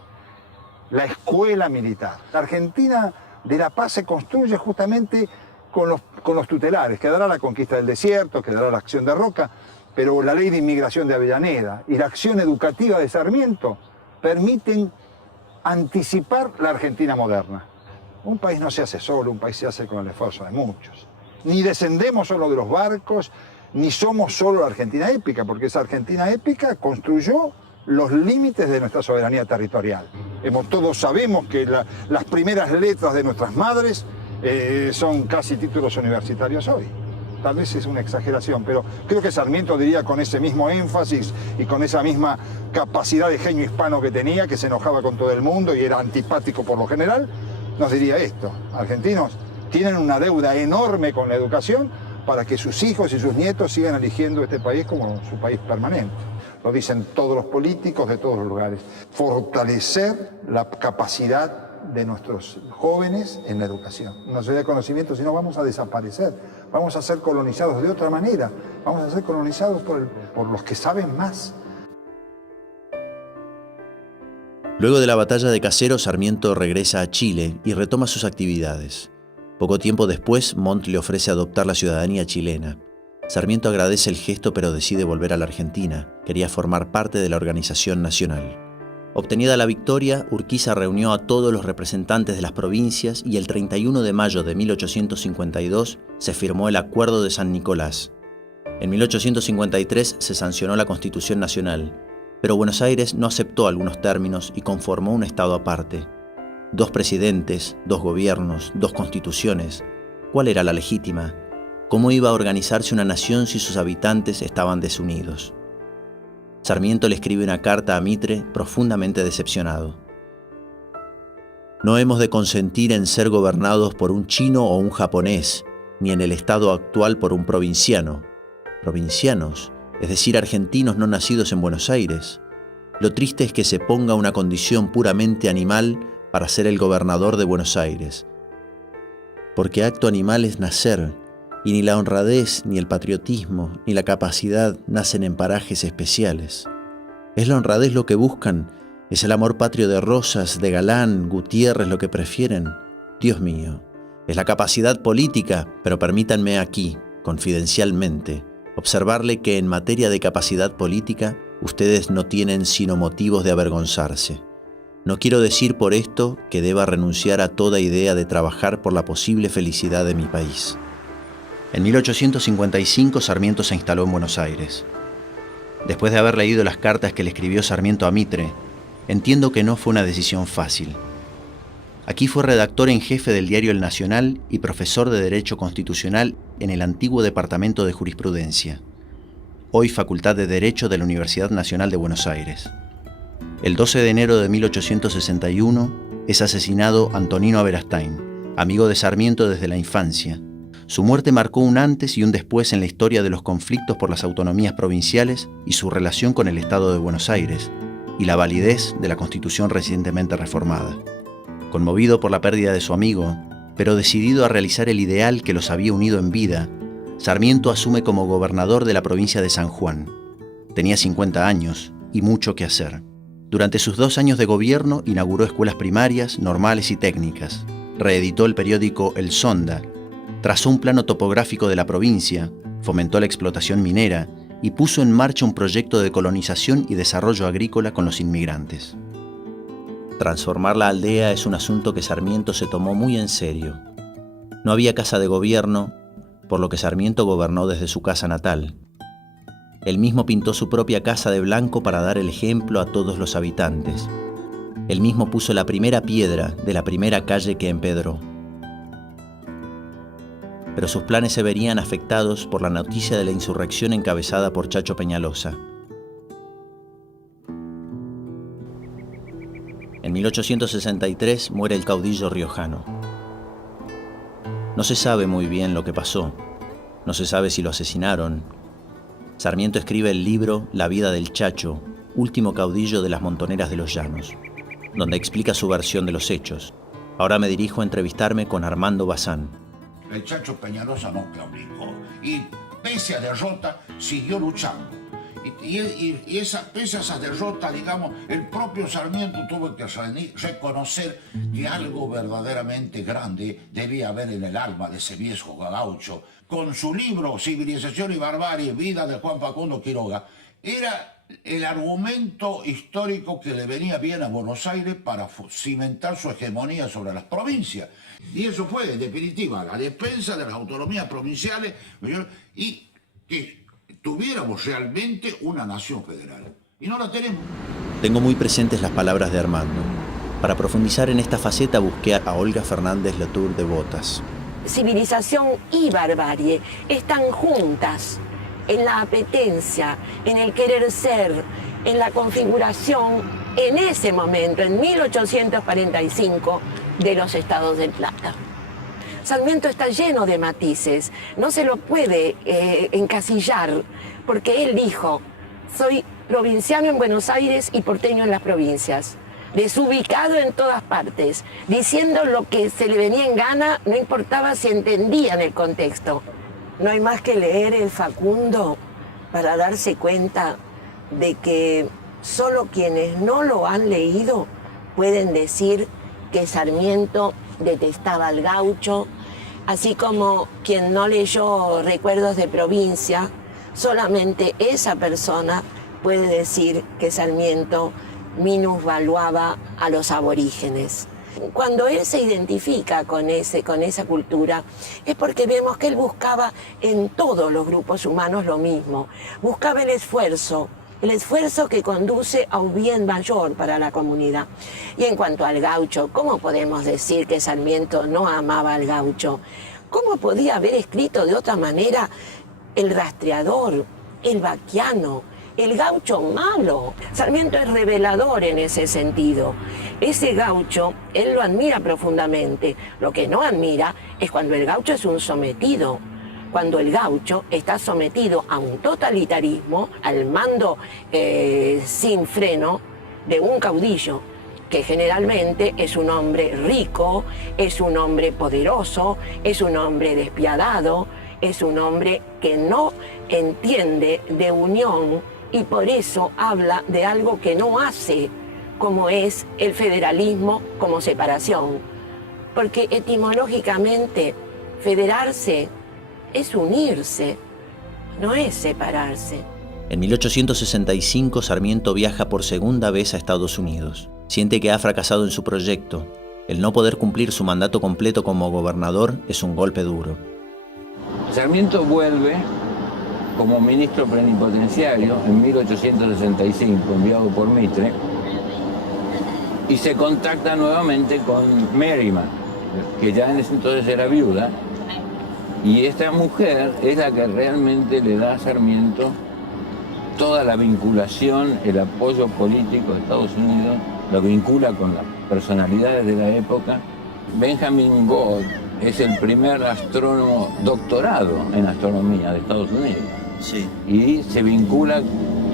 La escuela militar. La Argentina de la Paz se construye justamente con los tutelares. Quedará la conquista del desierto, quedará la acción de Roca, pero la ley de inmigración de Avellaneda y la acción educativa de Sarmiento permiten anticipar la Argentina moderna. Un país no se hace solo, un país se hace con el esfuerzo de muchos. Ni descendemos solo de los barcos, ni somos solo la Argentina épica, porque esa Argentina épica construyó los límites de nuestra soberanía territorial. Todos sabemos que las primeras letras de nuestras madres son casi títulos universitarios hoy. Tal vez es una exageración, pero creo que Sarmiento diría con ese mismo énfasis y con esa misma capacidad de genio hispano que tenía, que se enojaba con todo el mundo y era antipático por lo general, nos diría esto: argentinos tienen una deuda enorme con la educación para que sus hijos y sus nietos sigan eligiendo este país como su país permanente. Lo dicen todos los políticos de todos los lugares. Fortalecer la capacidad de nuestros jóvenes en la educación. No se da conocimiento, sino vamos a desaparecer. Vamos a ser colonizados de otra manera. Vamos a ser colonizados por los que saben más. Luego de la batalla de Caseros, Sarmiento regresa a Chile y retoma sus actividades. Poco tiempo después, Montt le ofrece adoptar la ciudadanía chilena. Sarmiento agradece el gesto, pero decide volver a la Argentina. Quería formar parte de la organización nacional. Obtenida la victoria, Urquiza reunió a todos los representantes de las provincias y el 31 de mayo de 1852 se firmó el Acuerdo de San Nicolás. En 1853 se sancionó la Constitución Nacional, pero Buenos Aires no aceptó algunos términos y conformó un estado aparte. 2 presidentes, 2 gobiernos, 2 constituciones. ¿Cuál era la legítima? ¿Cómo iba a organizarse una nación si sus habitantes estaban desunidos? Sarmiento le escribe una carta a Mitre profundamente decepcionado. No hemos de consentir en ser gobernados por un chino o un japonés, ni en el estado actual por un provinciano. Provincianos, es decir, argentinos no nacidos en Buenos Aires. Lo triste es que se ponga una condición puramente animal para ser el gobernador de Buenos Aires. Porque acto animal es nacer, y ni la honradez, ni el patriotismo, ni la capacidad nacen en parajes especiales. ¿Es la honradez lo que buscan? ¿Es el amor patrio de Rosas, de Galán, Gutiérrez lo que prefieren? Dios mío, es la capacidad política, pero permítanme aquí, confidencialmente, observarle que en materia de capacidad política, ustedes no tienen sino motivos de avergonzarse. No quiero decir por esto que deba renunciar a toda idea de trabajar por la posible felicidad de mi país. En 1855 Sarmiento se instaló en Buenos Aires. Después de haber leído las cartas que le escribió Sarmiento a Mitre, entiendo que no fue una decisión fácil. Aquí fue redactor en jefe del diario El Nacional y profesor de Derecho Constitucional en el antiguo Departamento de Jurisprudencia, hoy Facultad de Derecho de la Universidad Nacional de Buenos Aires. El 12 de enero de 1861 es asesinado Antonino Aberastain, amigo de Sarmiento desde la infancia. Su muerte marcó un antes y un después en la historia de los conflictos por las autonomías provinciales y su relación con el Estado de Buenos Aires, y la validez de la Constitución recientemente reformada. Conmovido por la pérdida de su amigo, pero decidido a realizar el ideal que los había unido en vida, Sarmiento asume como gobernador de la provincia de San Juan. Tenía 50 años y mucho que hacer. Durante sus 2 años de gobierno inauguró escuelas primarias, normales y técnicas. Reeditó el periódico El Sonda, trazó un plano topográfico de la provincia, fomentó la explotación minera y puso en marcha un proyecto de colonización y desarrollo agrícola con los inmigrantes. Transformar la aldea es un asunto que Sarmiento se tomó muy en serio. No había casa de gobierno, por lo que Sarmiento gobernó desde su casa natal. Él mismo pintó su propia casa de blanco para dar el ejemplo a todos los habitantes. Él mismo puso la primera piedra de la primera calle que empedró. Pero sus planes se verían afectados por la noticia de la insurrección encabezada por Chacho Peñalosa. En 1863 muere el caudillo riojano. No se sabe muy bien lo que pasó. No se sabe si lo asesinaron. Sarmiento escribe el libro La vida del Chacho, último caudillo de las Montoneras de los Llanos, donde explica su versión de los hechos. Ahora me dirijo a entrevistarme con Armando Bazán. El Chacho Peñalosa no claudicó y pese a derrota siguió luchando. Y pese a esa derrota, digamos, el propio Sarmiento tuvo que reconocer que algo verdaderamente grande debía haber en el alma de ese viejo gaucho. Con su libro Civilización y Barbarie, vida de Juan Facundo Quiroga, era el argumento histórico que le venía bien a Buenos Aires para cimentar su hegemonía sobre las provincias. Y eso fue, en definitiva, la defensa de las autonomías provinciales y que tuviéramos realmente una nación federal. Y no la tenemos. Tengo muy presentes las palabras de Armando. Para profundizar en esta faceta busqué a Olga Fernández Latour de Botas. Civilización y barbarie están juntas en la apetencia, en el querer ser, en la configuración, en ese momento, en 1845, de los Estados del Plata. Sarmiento está lleno de matices, no se lo puede encasillar, porque él dijo, soy provinciano en Buenos Aires y porteño en las provincias, desubicado en todas partes, diciendo lo que se le venía en gana, no importaba si entendían el contexto. No hay más que leer el Facundo para darse cuenta de que solo quienes no lo han leído pueden decir que Sarmiento detestaba al gaucho, así como quien no leyó Recuerdos de Provincia, solamente esa persona puede decir que Sarmiento minusvaluaba a los aborígenes. Cuando él se identifica con esa cultura, es porque vemos que él buscaba en todos los grupos humanos lo mismo. Buscaba el esfuerzo que conduce a un bien mayor para la comunidad. Y en cuanto al gaucho, ¿cómo podemos decir que Sarmiento no amaba al gaucho? ¿Cómo podía haber escrito de otra manera el rastreador, el vaquiano, el gaucho malo? Sarmiento es revelador en ese sentido. Ese gaucho, él lo admira profundamente. Lo que no admira es cuando el gaucho es un sometido. Cuando el gaucho está sometido a un totalitarismo, al mando sin freno de un caudillo, que generalmente es un hombre rico, es un hombre poderoso, es un hombre despiadado, es un hombre que no entiende de unión y por eso habla de algo que no hace, como es el federalismo como separación. Porque etimológicamente, federarse es unirse, no es separarse. En 1865, Sarmiento viaja por segunda vez a Estados Unidos. Siente que ha fracasado en su proyecto. El no poder cumplir su mandato completo como gobernador es un golpe duro. Sarmiento vuelve como ministro plenipotenciario en 1865, enviado por Mitre, y se contacta nuevamente con Merriman, que ya en ese entonces era viuda, y esta mujer es la que realmente le da a Sarmiento toda la vinculación, el apoyo político de Estados Unidos, lo vincula con las personalidades de la época. Benjamin Gould es el primer astrónomo doctorado en astronomía de Estados Unidos. Sí. Y se vincula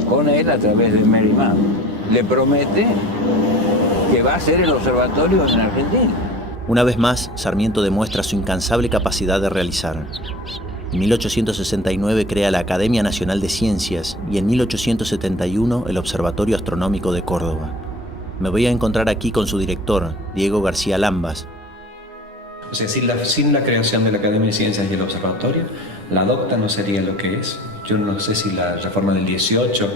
con él a través de Merriman. Le promete que va a hacer el observatorio en Argentina. Una vez más, Sarmiento demuestra su incansable capacidad de realizar. En 1869 crea la Academia Nacional de Ciencias y en 1871 el Observatorio Astronómico de Córdoba. Me voy a encontrar aquí con su director, Diego García Lambas. O sea, sin la creación de la Academia de Ciencias y el Observatorio, la DOCTA no sería lo que es. Yo no sé si la reforma del 18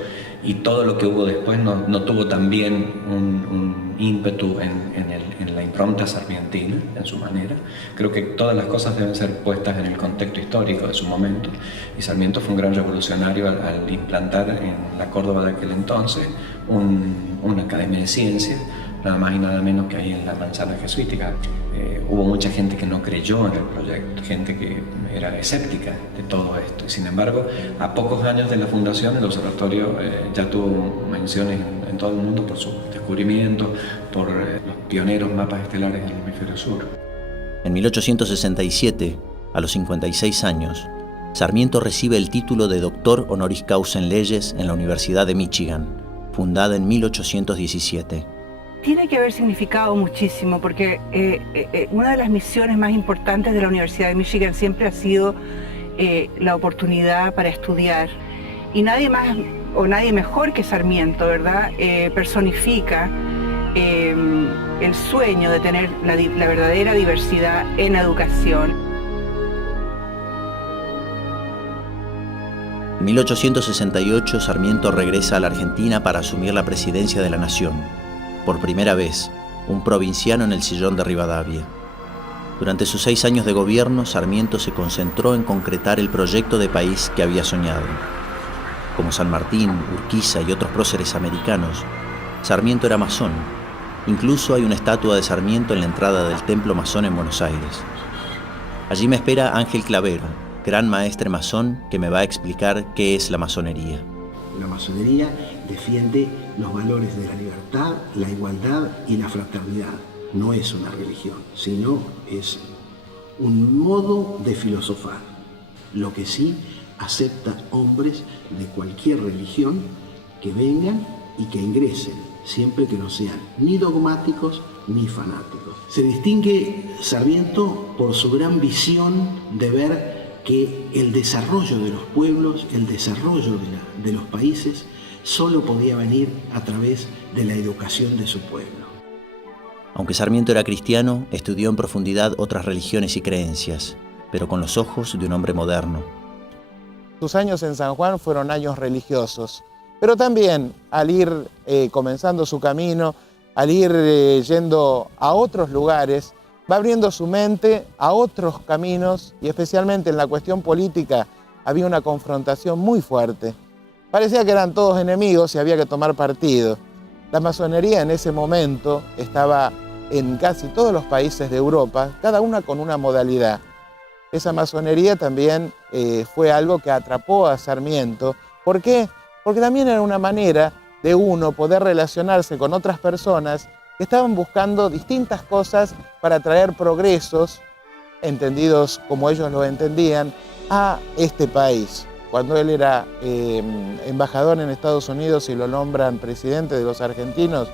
y todo lo que hubo después no tuvo también un ímpetu en la impronta sarmientina, en su manera. Creo que todas las cosas deben ser puestas en el contexto histórico de su momento. Y Sarmiento fue un gran revolucionario al implantar en la Córdoba de aquel entonces una Academia de Ciencias, nada más y nada menos que ahí en la manzana jesuítica. Hubo mucha gente que no creyó en el proyecto, gente que era escéptica de todo esto. Y sin embargo, a pocos años de la fundación, el observatorio ya tuvo menciones en todo el mundo por su descubrimiento, por los pioneros mapas estelares del hemisferio sur. En 1867, a los 56 años, Sarmiento recibe el título de doctor honoris causa en leyes en la Universidad de Michigan, fundada en 1817. Tiene que haber significado muchísimo porque una de las misiones más importantes de la Universidad de Michigan siempre ha sido la oportunidad para estudiar. Y nadie más o nadie mejor que Sarmiento, ¿verdad? Personifica el sueño de tener la verdadera diversidad en la educación. En 1868, Sarmiento regresa a la Argentina para asumir la presidencia de la Nación. Por primera vez, un provinciano en el sillón de Rivadavia. Durante sus 6 años de gobierno, Sarmiento se concentró en concretar el proyecto de país que había soñado. Como San Martín, Urquiza y otros próceres americanos, Sarmiento era masón. Incluso hay una estatua de Sarmiento en la entrada del Templo Masón en Buenos Aires. Allí me espera Ángel Clavero, gran maestre masón que me va a explicar qué es la masonería. La masonería defiende los valores de la libertad, la igualdad y la fraternidad. No es una religión, sino es un modo de filosofar. Lo que sí acepta hombres de cualquier religión que vengan y que ingresen, siempre que no sean ni dogmáticos ni fanáticos. Se distingue Sarmiento por su gran visión de ver que el desarrollo de los pueblos, el desarrollo de los países, solo podía venir a través de la educación de su pueblo. Aunque Sarmiento era cristiano, estudió en profundidad otras religiones y creencias, pero con los ojos de un hombre moderno. Sus años en San Juan fueron años religiosos, pero también al ir comenzando su camino, al ir yendo a otros lugares, va abriendo su mente a otros caminos y especialmente en la cuestión política había una confrontación muy fuerte. Parecía que eran todos enemigos y había que tomar partido. La masonería en ese momento estaba en casi todos los países de Europa, cada una con una modalidad. Esa masonería también fue algo que atrapó a Sarmiento. ¿Por qué? Porque también era una manera de uno poder relacionarse con otras personas que estaban buscando distintas cosas para traer progresos, entendidos como ellos lo entendían, a este país. Cuando él era embajador en Estados Unidos y lo nombran presidente de los argentinos,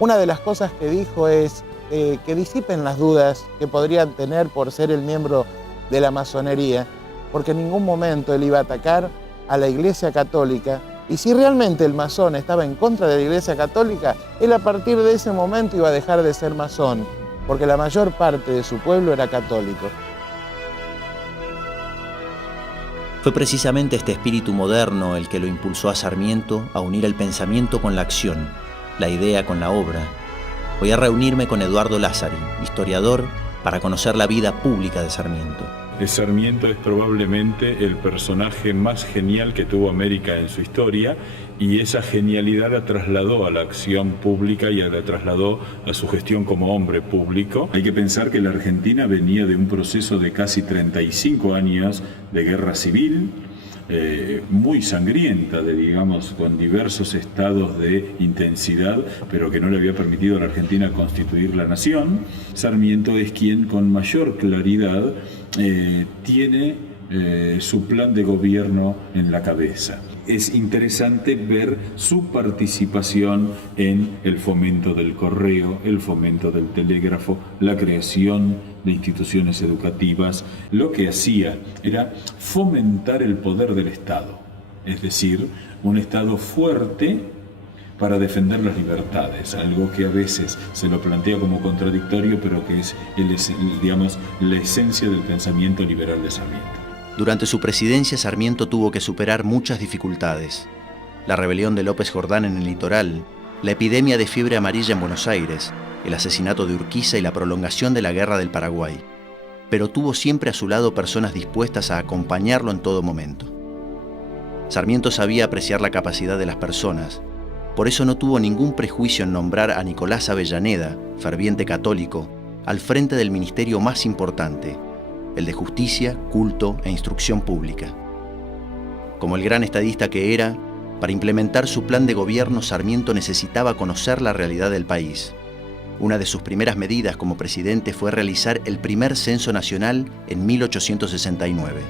una de las cosas que dijo es que disipen las dudas que podrían tener por ser el miembro de la masonería, porque en ningún momento él iba a atacar a la Iglesia Católica. Y si realmente el masón estaba en contra de la Iglesia Católica, él a partir de ese momento iba a dejar de ser masón, porque la mayor parte de su pueblo era católico. Fue precisamente este espíritu moderno el que lo impulsó a Sarmiento a unir el pensamiento con la acción, la idea con la obra. Voy a reunirme con Eduardo Lázari, historiador, para conocer la vida pública de Sarmiento. Sarmiento es probablemente el personaje más genial que tuvo América en su historia y esa genialidad la trasladó a la acción pública y la trasladó a su gestión como hombre público. Hay que pensar que la Argentina venía de un proceso de casi 35 años de guerra civil, muy sangrienta, digamos, con diversos estados de intensidad, pero que no le había permitido a la Argentina constituir la nación. Sarmiento es quien con mayor claridad tiene su plan de gobierno en la cabeza. Es interesante ver su participación en el fomento del correo, el fomento del telégrafo, la creación de instituciones educativas, lo que hacía era fomentar el poder del Estado, es decir, un Estado fuerte para defender las libertades, algo que a veces se lo plantea como contradictorio, pero que es, digamos, la esencia del pensamiento liberal de Sarmiento. Durante su presidencia, Sarmiento tuvo que superar muchas dificultades. La rebelión de López Jordán en el litoral, la epidemia de fiebre amarilla en Buenos Aires, el asesinato de Urquiza y la prolongación de la Guerra del Paraguay. Pero tuvo siempre a su lado personas dispuestas a acompañarlo en todo momento. Sarmiento sabía apreciar la capacidad de las personas. Por eso no tuvo ningún prejuicio en nombrar a Nicolás Avellaneda, ferviente católico, al frente del ministerio más importante, el de Justicia, Culto e Instrucción Pública. Como el gran estadista que era, para implementar su plan de gobierno, Sarmiento necesitaba conocer la realidad del país. Una de sus primeras medidas como presidente fue realizar el primer censo nacional en 1869.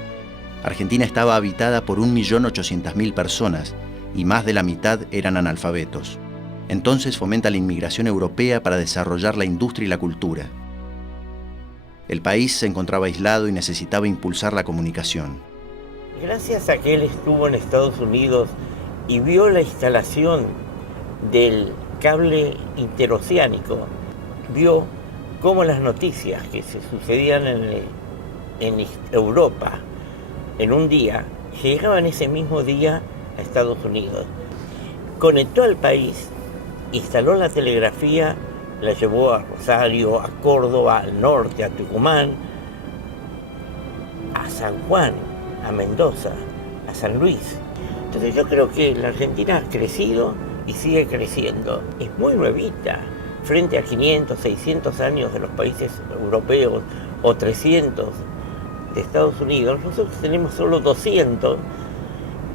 Argentina estaba habitada por 1.800.000 personas y más de la mitad eran analfabetos. Entonces fomenta la inmigración europea para desarrollar la industria y la cultura. El país se encontraba aislado y necesitaba impulsar la comunicación. Gracias a que él estuvo en Estados Unidos y vio la instalación del cable interoceánico, vio cómo las noticias que se sucedían en Europa en un día llegaban ese mismo día a Estados Unidos. Conectó al país, instaló la telegrafía, la llevó a Rosario, a Córdoba, al norte, a Tucumán, a San Juan, a Mendoza, a San Luis. Entonces yo creo que la Argentina ha crecido y sigue creciendo. Es muy nuevita, frente a 500, 600 años de los países europeos o 300 de Estados Unidos. Nosotros tenemos solo 200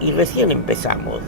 y recién empezamos.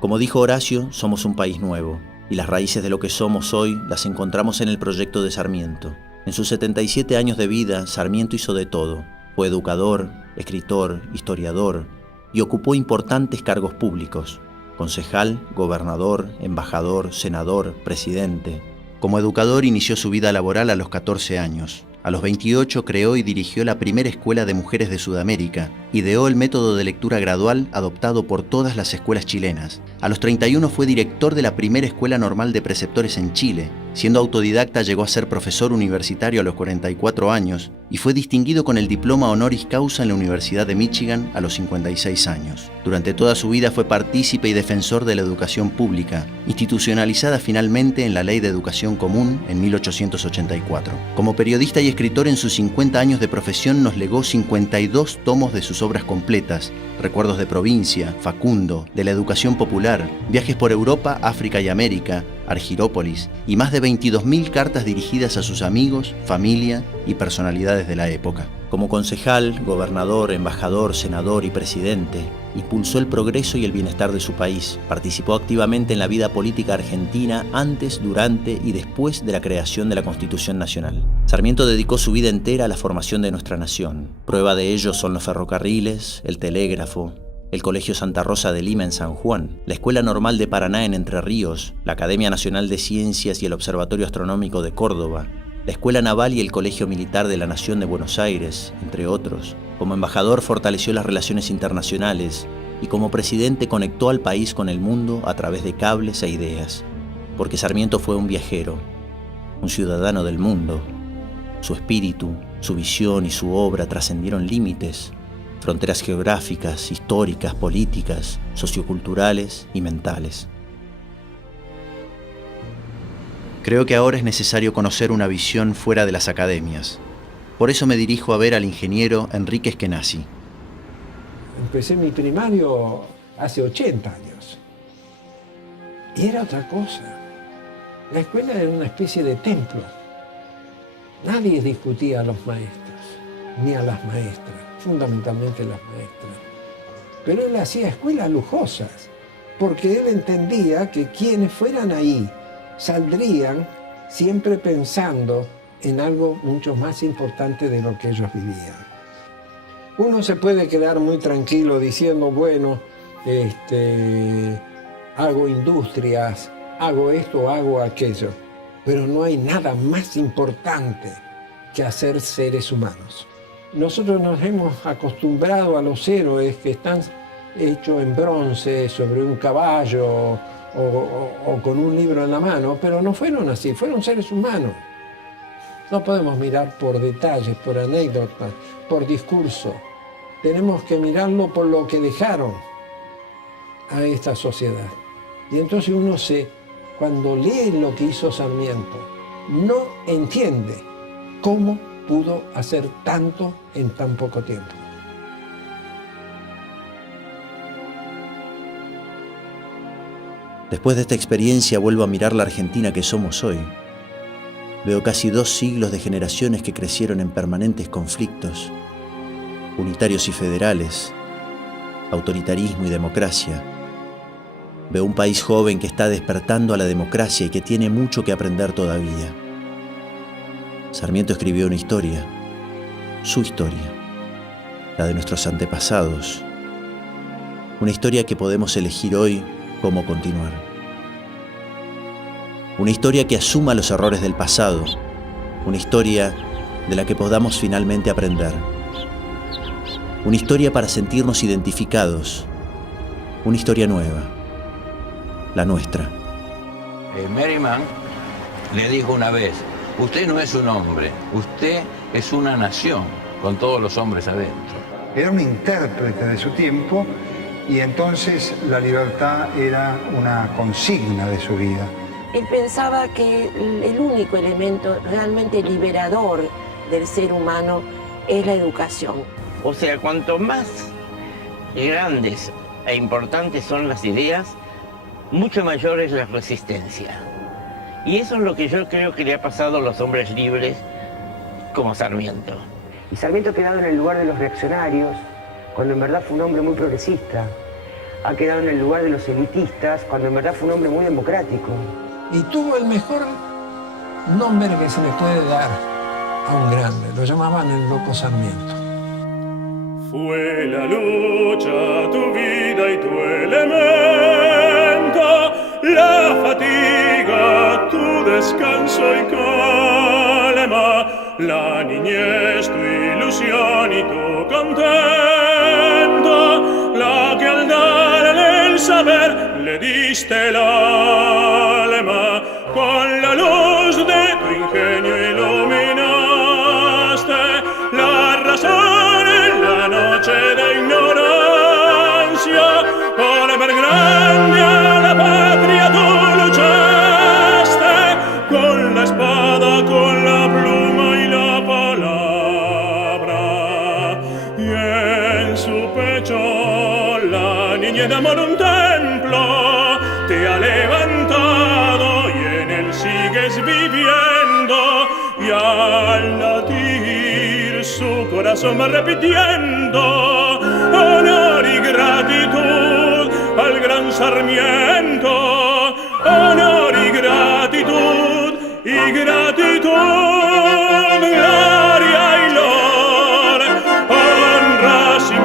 Como dijo Horacio, somos un país nuevo, y las raíces de lo que somos hoy las encontramos en el proyecto de Sarmiento. En sus 77 años de vida, Sarmiento hizo de todo. Fue educador, escritor, historiador, y ocupó importantes cargos públicos: concejal, gobernador, embajador, senador, presidente. Como educador inició su vida laboral a los 14 años. A los 28 creó y dirigió la primera escuela de mujeres de Sudamérica. Ideó el método de lectura gradual adoptado por todas las escuelas chilenas. A los 31 fue director de la primera escuela normal de preceptores en Chile. Siendo autodidacta llegó a ser profesor universitario a los 44 años y fue distinguido con el diploma honoris causa en la Universidad de Michigan a los 56 años. Durante toda su vida fue partícipe y defensor de la educación pública, institucionalizada finalmente en la Ley de Educación Común en 1884. Como periodista y escritor, en sus 50 años de profesión nos legó 52 tomos de sus obras completas: Recuerdos de Provincia, Facundo, de la Educación Popular, Viajes por Europa, África y América, Argirópolis, y más de 22.000 cartas dirigidas a sus amigos, familia y personalidades de la época. Como concejal, gobernador, embajador, senador y presidente, impulsó el progreso y el bienestar de su país. Participó activamente en la vida política argentina antes, durante y después de la creación de la Constitución Nacional. Sarmiento dedicó su vida entera a la formación de nuestra nación. Prueba de ello son los ferrocarriles, el telégrafo, el Colegio Santa Rosa de Lima en San Juan, la Escuela Normal de Paraná en Entre Ríos, la Academia Nacional de Ciencias y el Observatorio Astronómico de Córdoba, la Escuela Naval y el Colegio Militar de la Nación de Buenos Aires, entre otros. Como embajador fortaleció las relaciones internacionales y como presidente conectó al país con el mundo a través de cables e ideas. Porque Sarmiento fue un viajero, un ciudadano del mundo. Su espíritu, su visión y su obra trascendieron límites, fronteras geográficas, históricas, políticas, socioculturales y mentales. Creo que ahora es necesario conocer una visión fuera de las academias. Por eso me dirijo a ver al ingeniero Enrique Eskenazi. Empecé mi primario hace 80 años. Y era otra cosa. La escuela era una especie de templo. Nadie discutía a los maestros, ni a las maestras, fundamentalmente las maestras. Pero él hacía escuelas lujosas, porque él entendía que quienes fueran ahí saldrían siempre pensando en algo mucho más importante de lo que ellos vivían. Uno se puede quedar muy tranquilo diciendo, bueno, hago industrias, hago esto, hago aquello, pero no hay nada más importante que a ser seres humanos. Nosotros nos hemos acostumbrado a los héroes que están hechos en bronce sobre un caballo o con un libro en la mano, pero no fueron así, fueron seres humanos. No podemos mirar por detalles, por anécdotas, por discurso. Tenemos que mirarlo por lo que dejaron a esta sociedad. Y entonces uno cuando lee lo que hizo Sarmiento, no entiende cómo pudo hacer tanto en tan poco tiempo. Después de esta experiencia vuelvo a mirar la Argentina que somos hoy. Veo casi 2 siglos de generaciones que crecieron en permanentes conflictos, unitarios y federales, autoritarismo y democracia. Veo un país joven que está despertando a la democracia y que tiene mucho que aprender todavía. Sarmiento escribió una historia, su historia, la de nuestros antepasados. Una historia que podemos elegir hoy cómo continuar. Una historia que asuma los errores del pasado. Una historia de la que podamos finalmente aprender. Una historia para sentirnos identificados. Una historia nueva. La nuestra. Merriman le dijo una vez, usted no es un hombre, usted es una nación, con todos los hombres adentro. Era un intérprete de su tiempo y entonces la libertad era una consigna de su vida. Él pensaba que el único elemento realmente liberador del ser humano es la educación. O sea, cuanto más grandes e importantes son las ideas, mucho mayor es la resistencia. Y eso es lo que yo creo que le ha pasado a los hombres libres como Sarmiento. Y Sarmiento ha quedado en el lugar de los reaccionarios, cuando en verdad fue un hombre muy progresista. Ha quedado en el lugar de los elitistas, cuando en verdad fue un hombre muy democrático. Y tuvo el mejor nombre que se le puede dar a un grande. Lo llamaban el Loco Sarmiento. Fue la lucha tu vida y tu elemento, la fatiga tu descanso y calma, la niñez tu ilusión y tu contento, la que al darle el saber le diste el alma, con la luz de tu ingenio iluminaste la razón en la noche de ignorancia, por ver grande a la patria tú luchaste, con la espada, con la pluma y la palabra, y en su pecho la niñez de amor un templo te ha levantado y en él sigues viviendo, y al latir su corazón va repitiendo honor y gratitud al gran Sarmiento, honor y gratitud, gloria y lor, honra sin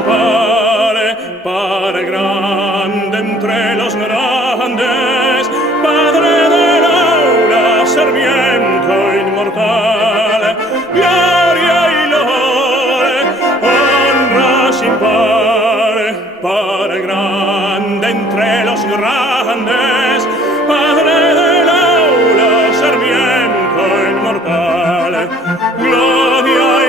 par grande entre los grandes, padre del aura, Sarmiento inmortal, gloria y lor, honra sin par grande entre los grandes, padre del aura, Sarmiento inmortal, gloria y